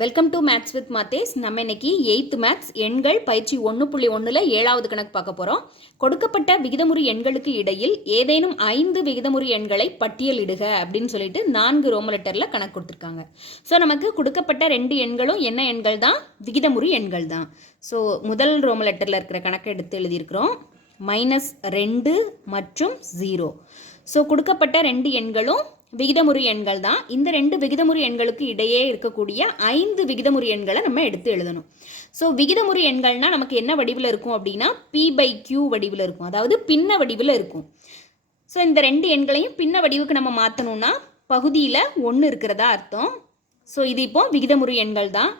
Welcome to maths with Mathesh. நம்ம இன்னைக்கு 8th maths எண்கள் பயிற்சி 1.1ல் 7வது கணக்கு பார்க்க போகிறோம். கொடுக்கப்பட்ட விகிதமுறு எண்களுக்கு இடையில் ஏதேனும் 5 விகிதமுறு எண்களை பட்டியலிடுக அப்படின்னு சொல்லிட்டு 4 ரோம லெட்டரில் கணக்கு கொடுத்துருக்காங்க. ஸோ நமக்கு கொடுக்கப்பட்ட 2 எண்களும் என்ன எண்கள் தான்? விகிதமுறு எண்கள் தான். ஸோ முதல் ரோம லெட்டரில் இருக்கிற கணக்கை எடுத்து எழுதியிருக்கிறோம். -2 மற்றும் 0. ஸோ கொடுக்கப்பட்ட 2 எண்களும் விகிதமுறு எண்கள் தான். இந்த 2 விகிதமுறு எண்களுக்கு இடையே இருக்கக்கூடிய 5 விகிதமுறு எண்களை நம்ம எடுத்து எழுதணும். ஸோ விகிதமுறு எண்கள்னா நமக்கு என்ன வடிவில் இருக்கும் அப்படின்னா P/Q வடிவில் இருக்கும், அதாவது பின்ன வடிவில் இருக்கும். ஸோ இந்த 2 எண்களையும் பின்ன வடிவுக்கு நம்ம மாற்றணும்னா பகுதியில் 1 இருக்கிறதா அர்த்தம். ஸோ இது இப்போ விகிதமுறு எண்கள் தான்.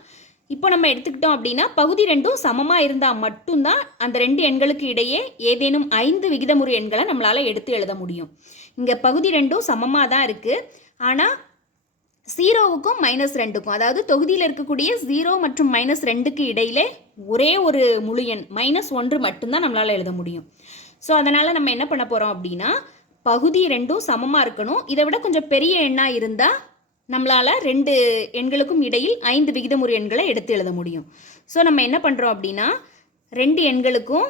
இப்போ நம்ம எடுத்துக்கிட்டோம் அப்படின்னா பகுதி 2ம் சமமாக இருந்தால் மட்டும்தான் அந்த 2 எண்களுக்கு இடையே ஏதேனும் 5 விகிதமுறு எண்களை நம்மளால் எடுத்து எழுத முடியும். இங்கே பகுதி 2ம் சமமாக தான் இருக்குது. ஆனால் 0க்கும் -2க்கும், அதாவது தொகுதியில் இருக்கக்கூடிய 0 மற்றும் -2க்கு இடையிலே ஒரே ஒரு முழு எண் -1 மட்டும்தான் நம்மளால் எழுத முடியும். ஸோ அதனால் நம்ம என்ன பண்ண போகிறோம் அப்படின்னா பகுதி 2ம் சமமாக இருக்கணும். இதை விட கொஞ்சம் பெரிய எண்ணாக இருந்தால் நம்மளால் 2 எண்களுக்கும் இடையில் 5 விகிதமுறு எண்களை எடுத்து எழுத முடியும். ஸோ நம்ம என்ன பண்ணுறோம் அப்படின்னா 2 எண்களுக்கும்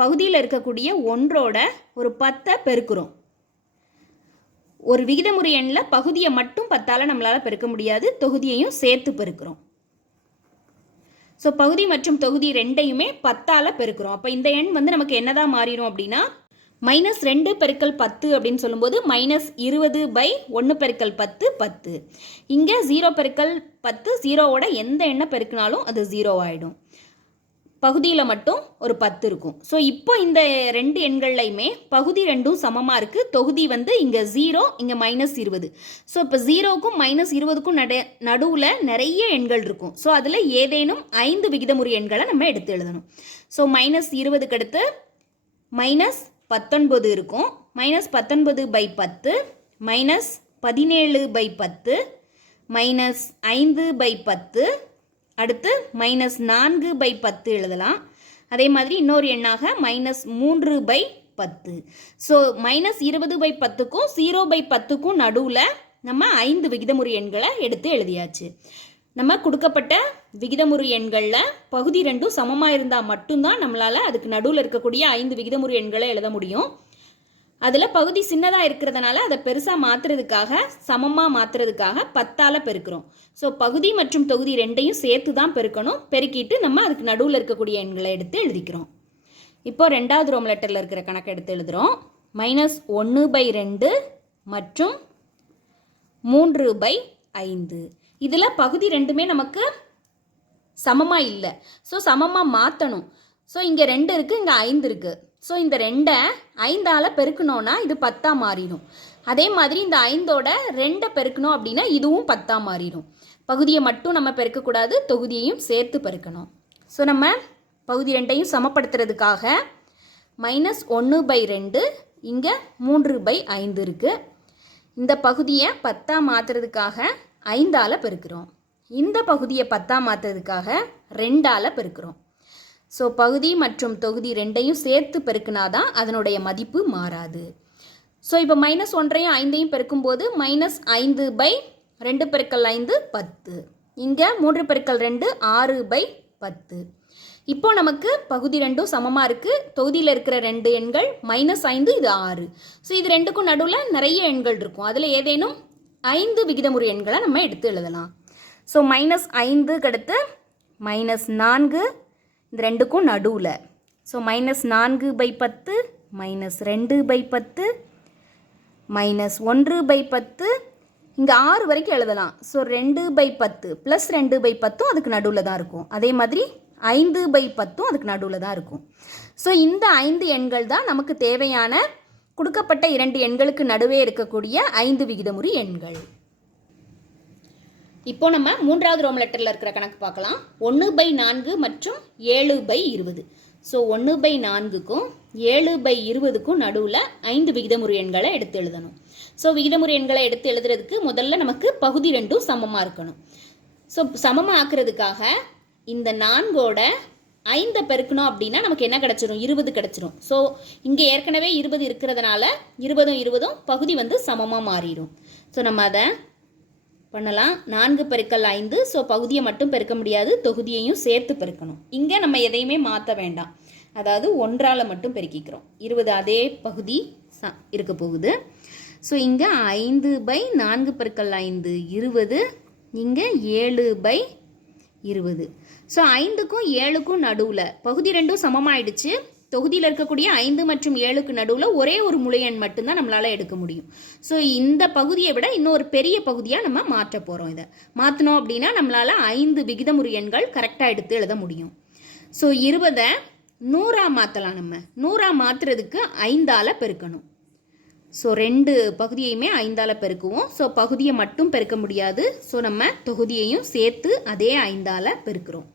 பகுதியில் இருக்கக்கூடிய 1ஓட ஒரு 10 பெருக்கிறோம். ஒரு விகிதமுறு எண்ணில் பகுதியை மட்டும் 10ஆல் நம்மளால் பெருக்க முடியாது, தொகுதியையும் சேர்த்து பெருக்கிறோம். ஸோ பகுதி மற்றும் தொகுதி 2யுமே 10ஆல் பெருக்கிறோம். அப்போ இந்த எண் நமக்கு என்னதான் மாறிடும் அப்படின்னா -2 பெருக்கல் 10 அப்படின்னு சொல்லும்போது -20/1 பெருக்கல் 10 10. இங்கே 0 பெருக்கல் 10 0ஓட எந்த எண்ணை பெருக்கினாலும் அது 0 ஆகிடும். பகுதியில் மட்டும் ஒரு 10 இருக்கும். ஸோ இப்போ இந்த 2 எண்கள்லையுமே பகுதி 2ம் சமமாக இருக்குது. தொகுதி இங்கே 0, இங்கே -20. ஸோ இப்போ 0க்கும் -20க்கும் நடுவில் நிறைய எண்கள் இருக்கும். ஸோ அதில் ஏதேனும் 5 விகிதமுறு எண்களை நம்ம எடுத்து எழுதணும். ஸோ -20க்கு அடுத்து -19 இருக்கும். -19/10, -17/10, -5/10, அடுத்து -4/10 எழுதலாம். அதே மாதிரி இன்னொரு எண்ணாக -3/10. ஸோ -20/10க்கும் 0/10க்கும் நடுவில் நம்ம 5 விகிதமுறு எண்களை எடுத்து எழுதியாச்சு. நம்ம கொடுக்கப்பட்ட விகிதமுறு எண்களில் பகுதி 2ம் சமமாக இருந்தால் மட்டும்தான் நம்மளால் அதுக்கு நடுவில் இருக்கக்கூடிய 5 விகிதமுறு எண்களை எழுத முடியும். அதில் பகுதி சின்னதாக இருக்கிறதுனால அதை பெருசாக மாற்றுறதுக்காக, சமமாக மாற்றுறதுக்காக 10ஆல் பெருக்கிறோம். ஸோ பகுதி மற்றும் தொகுதி 2யும் சேர்த்து தான் பெருக்கணும். பெருக்கிட்டு நம்ம அதுக்கு நடுவில் இருக்கக்கூடிய எண்களை எடுத்து எழுதிக்கிறோம். இப்போ 2வது ரோம் லெட்டரில் இருக்கிற கணக்கை எடுத்து எழுதுகிறோம். -1/2 மற்றும் 3/5. இதில் பகுதி 2மே நமக்கு சமமாக இல்லை. ஸோ சமமாக மாற்றணும். ஸோ இங்கே 2 இருக்குது, இங்கே 5 இருக்குது. ஸோ இந்த 2ஐ 5ஆல் பெருக்கணும்னா இது 10ஆக மாறிடும். அதே மாதிரி இந்த 5ஓட 2 பெருக்கணும் அப்படின்னா இதுவும் 10ஆக மாறிடும். பகுதியை மட்டும் நம்ம பெருக்கக்கூடாது, தொகுதியையும் சேர்த்து பெருக்கணும். ஸோ நம்ம பகுதி 2ஐயும் சமப்படுத்துறதுக்காக -1/2, இங்கே 3/5 இருக்குது. இந்த பகுதியை 10ஆக மாற்றுறதுக்காக 5ஆல் பெருக்கிறோம். இந்த பகுதியை 10ஆக மாற்றுறதுக்காக 2ஆல் பெருக்கிறோம். ஸோ பகுதி மற்றும் தொகுதி 2யும் சேர்த்து பெருக்கினாதான் அதனுடைய மதிப்பு மாறாது. ஸோ இப்போ -1ஐயும் 5ஐயும் பெருக்கும்போது -5/2 பெருக்கல் 5 10. இங்கே 3 பெருக்கல் 2 6/10. இப்போ நமக்கு பகுதி 2ம் சமமாக இருக்குது. தொகுதியில் இருக்கிற 2 எண்கள் -5, இது 6. ஸோ இது 2க்கும் நடுவில் நிறைய எண்கள் இருக்கும். அதில் ஏதேனும் 5 விகிதமுறு எண்களை நம்ம எடுத்து எழுதலாம். ஸோ -5க்கு அடுத்து -4, இந்த 2க்கும் நடுவில். ஸோ -4/10, -2/10, -1/10, இங்கே 6 வரைக்கும் எழுதலாம். ஸோ 2/10 + 2/10 அதுக்கு நடுவில் தான் இருக்கும். அதே மாதிரி 5/10 அதுக்கு நடுவில் தான் இருக்கும். ஸோ இந்த 5 எண்கள் தான் நமக்கு தேவையான கொடுக்கப்பட்ட 2 எண்களுக்கு நடுவே இருக்கக்கூடிய 5 விகிதமுறு எண்கள். இப்போ நம்ம 3வது ரோம் லெட்டரில் இருக்கிற கணக்கு பார்க்கலாம். 1/4 மற்றும் 7/20. ஸோ 1/4க்கும் 7/20க்கும் நடுவில் 5 விகிதமுறு எண்களை எடுத்து எழுதணும். ஸோ விகிதமுறு எண்களை எடுத்து எழுதுறதுக்கு முதல்ல நமக்கு பகுதி 2ம் சமமாக இருக்கணும். ஸோ சமமாக ஆக்குறதுக்காக இந்த 4ஓட 5 பெருக்கணும் அப்படின்னா நமக்கு என்ன கிடச்சிரும்? 20 கிடச்சிரும். ஸோ இங்கே ஏற்கனவே 20 இருக்கிறதுனால 20ம் 20ம் பகுதி சமமாக மாறிடும். ஸோ நம்ம அதை பண்ணலாம். 4 பெருக்கல் 5. ஸோ பகுதியை மட்டும் பெருக்க முடியாது, தொகுதியையும் சேர்த்து பெருக்கணும். இங்கே நம்ம எதையுமே மாற்ற வேண்டாம், அதாவது 1ஆல் மட்டும் பெருக்கிக்கிறோம். 20 அதே பகுதி இருக்க போகுது. ஸோ இங்கே 5/4 பெருக்கல் 5 20, இங்கே 7/20. ஸோ 5க்கும் 7க்கும் நடுவில் பகுதி ரெண்டும் சமமாயிடுச்சு. தொகுதியில் இருக்கக்கூடிய 5 மற்றும் 7க்கு நடுவில் ஒரே ஒரு முழு எண் மட்டும்தான் நம்மளால் எடுக்க முடியும். ஸோ இந்த பகுதியை விட இன்னொரு பெரிய பகுதியாக நம்ம மாற்ற போகிறோம். இதை மாற்றினோம் அப்படின்னா நம்மளால் 5 விகிதமுறு எண்கள் கரெக்டாக எடுத்து எழுத முடியும். ஸோ 20 100ஆக மாற்றலாம். நம்ம 100ஆக மாற்றுறதுக்கு 5ஆல் பெருக்கணும். ஸோ 2 பகுதியையுமே 5ஆல் பெருக்குவோம். ஸோ பகுதியை மட்டும் பெருக்க முடியாது, ஸோ நம்ம தொகுதியையும் சேர்த்து அதே 5ஆல் பெருக்கிறோம்.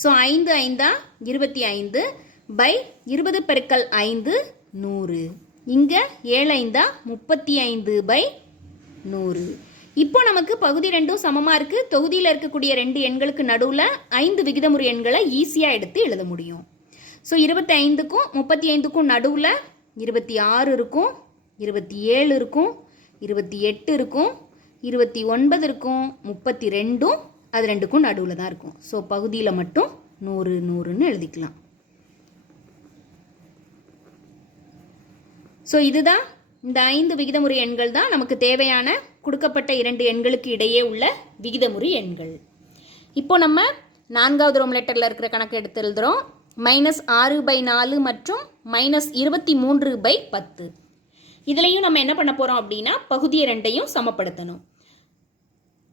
ஸோ 5 5 25 பை 20 பெருக்கல் 5 100. இங்கே 7 5 35/100. இப்போ நமக்கு பகுதி ரெண்டும் சமமாக இருக்குது. தொகுதியில் இருக்கக்கூடிய 2 எண்களுக்கு நடுவில் 5 விகிதமுறு எண்களை ஈஸியாக எடுத்து எழுத முடியும். ஸோ 25க்கும் 35க்கும் நடுவில் 26 இருக்கும், 27 இருக்கும், 28 இருக்கும், 29 இருக்கும், 32 அது ரெண்டுக்கும் நடுவில் தான் இருக்கும். ஸோ பகுதியில் மட்டும் 100 100ன்னு எழுதிக்கலாம். ஸோ இதுதான் இந்த 5 விகிதமுறு எண்கள் தான் நமக்கு தேவையான கொடுக்கப்பட்ட 2 எண்களுக்கு இடையே உள்ள விகிதமுறு எண்கள். இப்போ நம்ம 4வது ரோம் லெட்டரில் இருக்கிற கணக்கு எடுத்து எழுதுகிறோம். -6/4 மற்றும் -23/10. இதுலேயும் நம்ம என்ன பண்ண போகிறோம் அப்படின்னா பகுதியை ரெண்டையும் சமப்படுத்தணும்.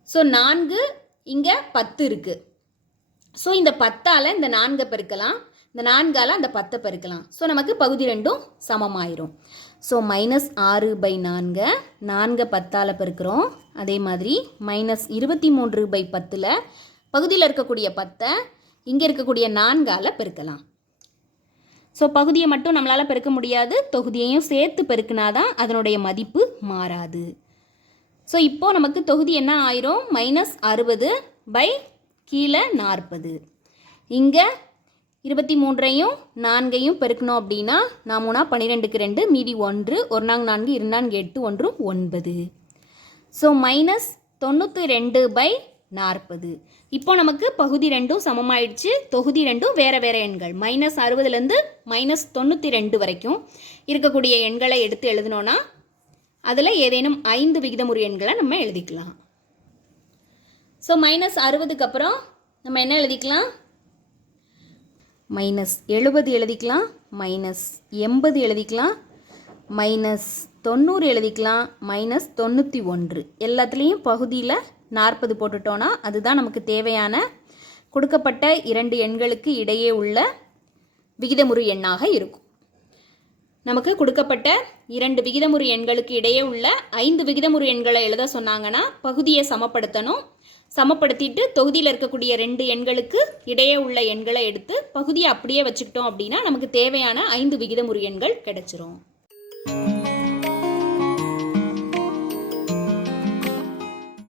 ஸோ 4 இங்கே 10 இருக்குது. ஸோ இந்த 10ஆல் இந்த 4 பெருக்கலாம், இந்த 4ஆல் அந்த 10 பெருக்கலாம். ஸோ நமக்கு பகுதி ரெண்டும் சமமாயிரும். ஸோ -6/4 4 10ஆல் பெருக்கிறோம். அதே மாதிரி -23/10 பகுதியில் இருக்கக்கூடிய 10 இங்கே இருக்கக்கூடிய 4ஆல் பெருக்கலாம். ஸோ பகுதியை மட்டும் நம்மளால் பெருக்க முடியாது, தொகுதியையும் சேர்த்து பெருக்கினாதான் அதனுடைய மதிப்பு மாறாது. ஸோ இப்போ நமக்கு தொகுதி என்ன ஆயிரும்? -60 பை கீழே 40. இங்கே 23ஐயும் 4ஐயும் பெருக்கணும் அப்படின்னா 4 12க்கு 2 மீதி 1 1 4 2 8 1 9. ஸோ -92/40. இப்போ நமக்கு பகுதி ரெண்டும் சமமாயிடுச்சு, தொகுதி ரெண்டும் வேறு வேறு எண்கள். -60லேருந்து -92 வரைக்கும் இருக்கக்கூடிய எண்களை எடுத்து எழுதினோன்னா அதில் ஏதேனும் 5 விகிதமுறு எண்களை நம்ம எழுதிக்கலாம். ஸோ -60க்கு அப்புறம் நம்ம என்ன எழுதிக்கலாம்? -70 எழுதிக்கலாம், -80 எழுதிக்கலாம், -90 எழுதிக்கலாம், -91. எல்லாத்துலேயும் பகுதியில் 40 போட்டுட்டோன்னா அதுதான் நமக்கு தேவையான கொடுக்கப்பட்ட 2 எண்களுக்கு இடையே உள்ள விகிதமுறு எண்ணாக இருக்கும். நமக்கு கொடுக்கப்பட்ட 2 விகிதமுறு எண்களுக்கு இடையே உள்ள 5 விகிதமுறு எண்களை எழுத சொன்னாங்கன்னா பகுதியை சமப்படுத்தணும். சமப்படுத்திட்டு தொகுதியில் இருக்கக்கூடிய 2 எண்களுக்கு இடையே உள்ள எண்களை எடுத்து பகுதியை அப்படியே வச்சுக்கிட்டோம் அப்படின்னா நமக்கு தேவையான 5 விகிதமுறு எண்கள் கிடைச்சிரும்.